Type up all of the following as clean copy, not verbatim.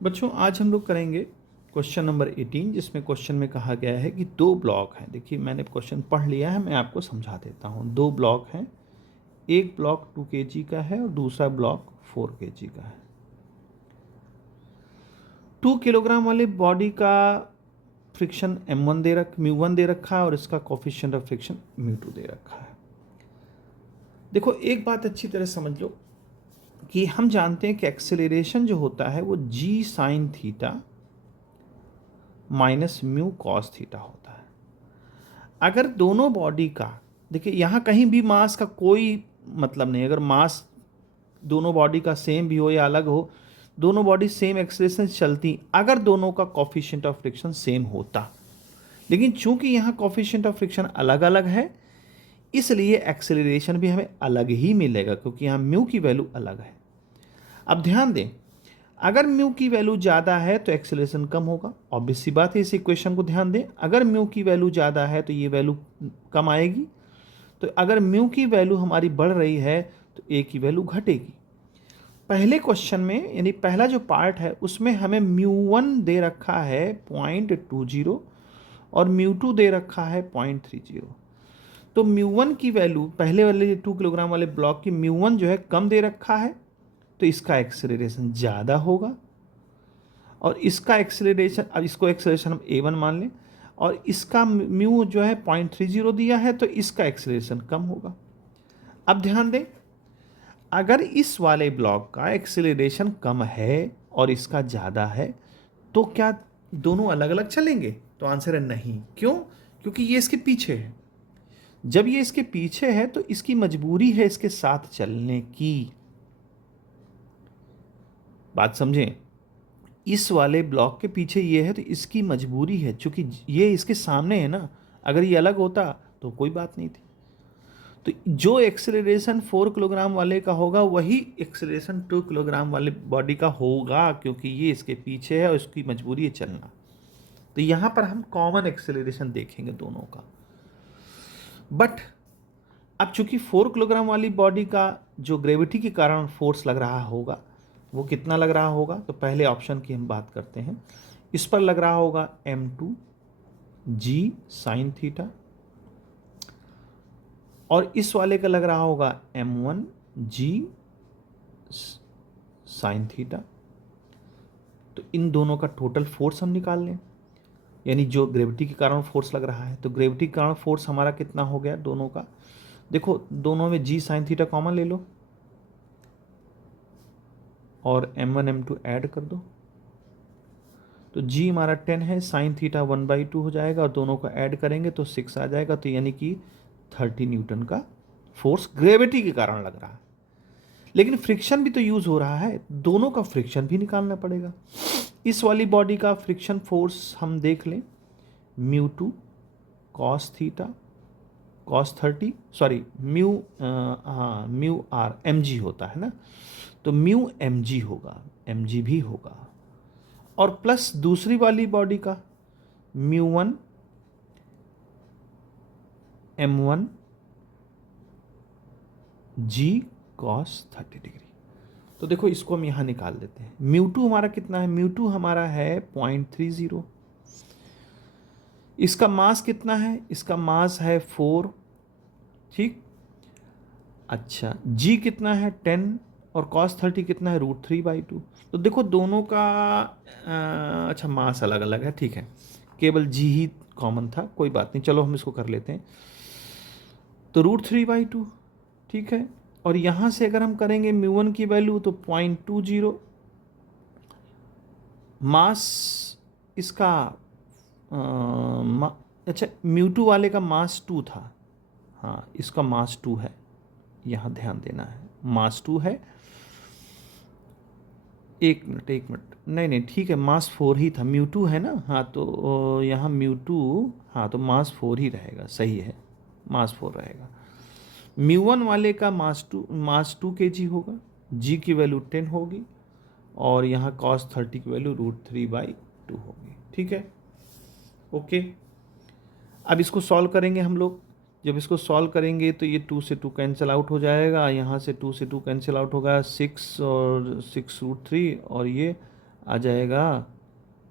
बच्चों आज हम लोग करेंगे क्वेश्चन नंबर 18 जिसमें क्वेश्चन में कहा गया है कि दो ब्लॉक हैं। देखिए मैंने क्वेश्चन पढ़ लिया है, मैं आपको समझा देता हूँ। दो ब्लॉक हैं, एक ब्लॉक 2 kg का है और दूसरा ब्लॉक 4 kg का है। 2 किलोग्राम वाले बॉडी का फ्रिक्शन म्यू वन दे रखा है और इसका कोफिशिएंट ऑफ फ्रिक्शन म्यू 2 दे रखा है। देखो एक बात अच्छी तरह समझ लो कि हम जानते हैं कि एक्सेलरेशन जो होता है वो g sine theta minus mu cos theta होता है। अगर दोनों बॉडी का, देखिए यहाँ कहीं भी मास का कोई मतलब नहीं, अगर मास दोनों बॉडी का सेम भी हो या अलग हो, दोनों बॉडी सेम एक्सेलरेशन से चलती अगर दोनों का कॉफिशिएंट ऑफ फ्रिक्शन सेम होता। लेकिन चूंकि यहाँ कॉफिशिएंट ऑफ फ्रिक्शन अलग अलग है इसलिए एक्सेलरेशन भी हमें अलग ही मिलेगा, क्योंकि यहाँ म्यू की वैल्यू अलग है। अब ध्यान दें, अगर म्यू की वैल्यू ज़्यादा है तो एक्सेलरेशन कम होगा। ऑब्वियस सी बात है, इस इक्वेशन को ध्यान दें। अगर म्यू की वैल्यू ज़्यादा है तो ये वैल्यू कम आएगी। तो अगर म्यू की वैल्यू हमारी बढ़ रही है तो ए की वैल्यू घटेगी। पहले क्वेश्चन में यानी पहला जो पार्ट है उसमें हमें म्यू 1 दे रखा है 0.20 और म्यू 2 दे रखा है 0.30। तो म्यू 1 की वैल्यू पहले वाले 2 किलोग्राम वाले ब्लॉक की म्यू 1 जो है कम दे रखा है तो इसका एक्सेलरेशन ज़्यादा होगा और इसका एक्सेलरेशन, अब इसको एक्सेलरेशन हम A1 मान लें और इसका म्यू जो है 0.30 दिया है तो इसका एक्सेलरेशन कम होगा। अब ध्यान दें, अगर इस वाले ब्लॉक का एक्सेलरेशन कम है और इसका ज़्यादा है तो क्या दोनों अलग अलग चलेंगे? तो आंसर है नहीं। क्यों? क्योंकि ये इसके पीछे है। जब ये इसके पीछे है तो इसकी मजबूरी है इसके साथ चलने की। बात समझें, इस वाले ब्लॉक के पीछे ये है तो इसकी मजबूरी है, क्योंकि ये इसके सामने है ना। अगर ये अलग होता तो कोई बात नहीं थी। तो जो एक्सेलरेशन 4 किलोग्राम वाले का होगा वही एक्सेलरेशन 2 किलोग्राम वाले बॉडी का होगा, क्योंकि ये इसके पीछे है और इसकी मजबूरी है चलना। तो यहाँ पर हम कॉमन एक्सेलरेशन देखेंगे दोनों का। बट अब चूंकि 4 किलोग्राम वाली बॉडी का जो ग्रेविटी के कारण फोर्स लग रहा होगा वो कितना लग रहा होगा, तो पहले ऑप्शन की हम बात करते हैं। इस पर लग रहा होगा m2 g साइन थीटा और इस वाले का लग रहा होगा m1 g साइन थीटा। तो इन दोनों का टोटल फोर्स हम निकाल लें, यानी जो ग्रेविटी के कारण फोर्स लग रहा है। तो ग्रेविटी के कारण फोर्स हमारा कितना हो गया दोनों का? देखो दोनों में g साइन थीटा कॉमन ले लो और m1 m2 ऐड कर दो। तो g हमारा 10 है, साइन थीटा 1/2 हो जाएगा और दोनों को ऐड करेंगे तो 6 आ जाएगा। तो यानी कि 30 न्यूटन का फोर्स ग्रेविटी के कारण लग रहा है। लेकिन फ्रिक्शन भी तो यूज हो रहा है, दोनों का फ्रिक्शन भी निकालना पड़ेगा। इस वाली बॉडी का फ्रिक्शन फोर्स हम देख लें, mu 2 cos theta cos 30, sorry mu R mg होता है ना, तो म्यू mg होगा, mg भी होगा। और प्लस दूसरी वाली बॉडी का mu 1 m1 g cos 30 degree. तो देखो इसको हम यहाँ निकाल लेते हैं। म्यू 2 हमारा कितना है? म्यू 2 हमारा है 0.30। इसका मास कितना है? इसका मास है 4, ठीक। अच्छा, g कितना है? 10 और cos 30 कितना है? √3/2। तो देखो दोनों का अच्छा मास अलग अलग है, ठीक है, केवल g ही कॉमन था, कोई बात नहीं, चलो हम इसको कर लेते हैं। तो √3/2, ठीक है। और यहाँ से अगर हम करेंगे म्यू 1 की वैल्यू तो 0.20, मास इसका अच्छा म्यू 2 वाले का मास 2 था, हाँ इसका मास 2 है, यहाँ ध्यान देना है, मास 2 है। एक मिनट, नहीं ठीक है, मास 4 ही था, म्यू 2 है ना, हाँ तो यहाँ म्यू 2, हाँ तो मास 4 ही रहेगा, सही है, मास 4 रहेगा। म्यू 1 वाले का मास 2 kg होगा, g की वैल्यू 10 होगी और यहाँ cos 30 की वैल्यू √3/2 होगी, ठीक है, ओके। अब इसको सॉल्व करेंगे हम लोग। जब इसको सॉल्व करेंगे तो ये 2 से 2 कैंसिल आउट हो जाएगा, यहाँ से 2 से 2 कैंसिल आउट होगा, 6 और 6 √3 और ये आ जाएगा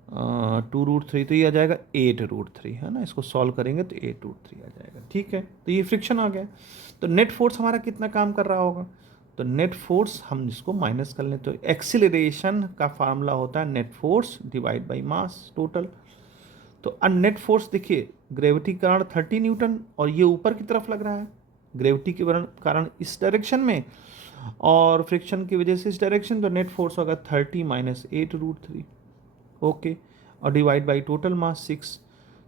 2√3, तो ये आ जाएगा 8√3, है ना। इसको सॉल्व करेंगे तो 8√3 आ जाएगा, ठीक है। तो ये फ्रिक्शन आ गया। तो नेट फोर्स हमारा कितना काम कर रहा होगा, तो नेट फोर्स हम इसको माइनस कर लें तो एक्सीलरेशन का फार्मूला होता है net force divide by mass total. तो नेट फोर्स देखिए, ग्रेविटी के कारण 30 न्यूटन और ये ऊपर की तरफ लग रहा है, ग्रेविटी के कारण इस डायरेक्शन में और फ्रिक्शन की वजह से इस डायरेक्शन, तो नेट फोर्स होगा 30 माइनस 8√3, ओके। और डिवाइड बाई टोटल मास 6।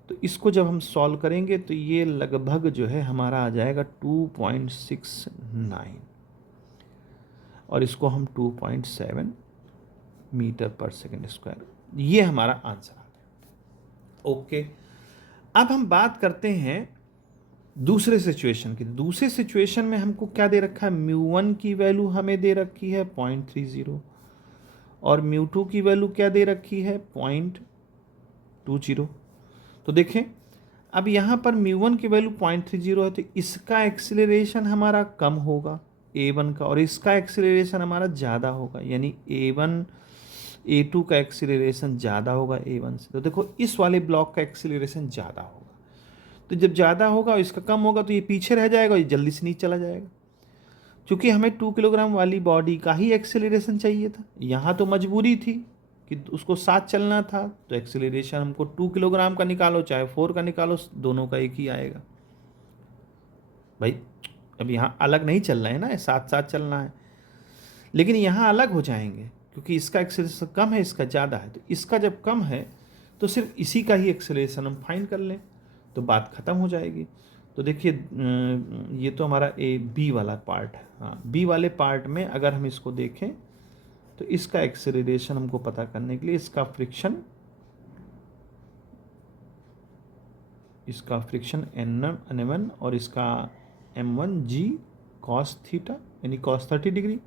तो इसको जब हम सॉल्व करेंगे तो ये लगभग जो है हमारा आ जाएगा 2.69 और इसको हम 2.7 मीटर पर सेकेंड स्क्वायर, ये हमारा आंसर आ गया, ओके। अब हम बात करते हैं दूसरे सिचुएशन की। दूसरे सिचुएशन में हमको क्या दे रखा है, μ1 की वैल्यू हमें दे रखी है 0.30 और μ2 की वैल्यू क्या दे रखी है 0.20। तो देखें अब यहाँ पर μ1 की वैल्यू 0.30 है, तो इसका एक्सीलरेशन हमारा कम होगा a1 का और इसका एक्सीलरेशन हमारा ज़्यादा होगा, यानी a2 का एक्सीलरेशन ज़्यादा होगा a1 से। तो देखो इस वाले ब्लॉक का एक्सीलरेशन ज़्यादा होगा, तो जब ज़्यादा होगा और इसका कम होगा तो ये पीछे रह जाएगा और ये जल्दी से नीचे चला जाएगा। क्योंकि हमें 2 किलोग्राम वाली बॉडी का ही एक्सेलरेशन चाहिए था, यहाँ तो मजबूरी थी कि उसको साथ चलना था, तो एक्सेलरेशन हमको 2 किलोग्राम का निकालो चाहे 4 का निकालो, दोनों का एक ही आएगा भाई। अब यहाँ अलग नहीं चल रहा है ना, साथ साथ चलना है, लेकिन यहाँ अलग हो जाएंगे क्योंकि इसका एक्सेलरेशन कम है, इसका ज़्यादा है। तो इसका जब कम है तो सिर्फ इसी का ही एक्सेलरेशन हम फाइंड कर लें तो बात ख़त्म हो जाएगी। तो देखिए ये तो हमारा बी वाला पार्ट है। हाँ, बी वाले पार्ट में अगर हम इसको देखें तो इसका एक्सेलरेशन हमको पता करने के लिए इसका फ्रिक्शन N1 और इसका m1g cos थीटा यानी cos 30 डिग्री,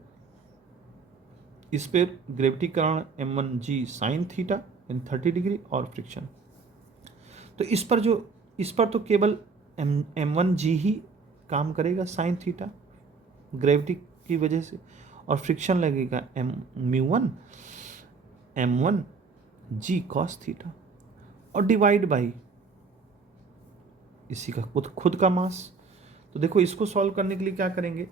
इस पे ग्रेविटी के कारण m1g sin थीटा यानी 30 डिग्री और फ्रिक्शन। तो इस पर तो केवल m1g ही काम करेगा sin थीटा ग्रेविटी की वजह से, और फ्रिक्शन लगेगा μ1 m1g cos थीटा और डिवाइड बाई इसी का खुद का मास। तो देखो इसको सॉल्व करने के लिए क्या करेंगे,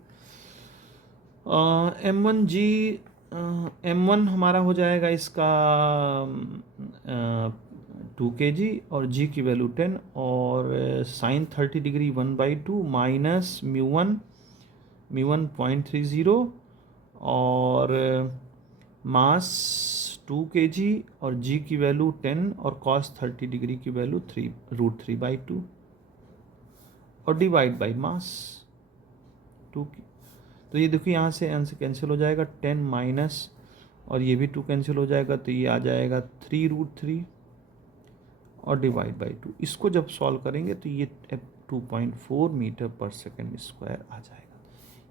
m1 हमारा हो जाएगा इसका 2 kg और g की वैल्यू 10 और sin 30 डिग्री 1/2 माइनस μ1 0.30 और मास 2 kg और g की वैल्यू 10 और cos 30 डिग्री की वैल्यू 3√3/2 और डिवाइड बाई मास 2 की। तो ये देखो यहाँ से n से कैंसिल हो जाएगा 10 माइनस और ये भी 2 कैंसिल हो जाएगा, तो ये आ जाएगा 3√3 और डिवाइड बाई 2। इसको जब सॉल्व करेंगे तो ये 2.4 मीटर पर सेकेंड स्क्वायर आ जाएगा।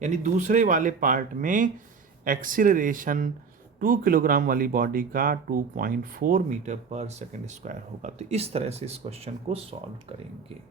यानी दूसरे वाले पार्ट में एक्सीलरेशन 2 किलोग्राम वाली बॉडी का 2.4 मीटर पर सेकेंड स्क्वायर होगा। तो इस तरह से इस क्वेश्चन को सॉल्व करेंगे।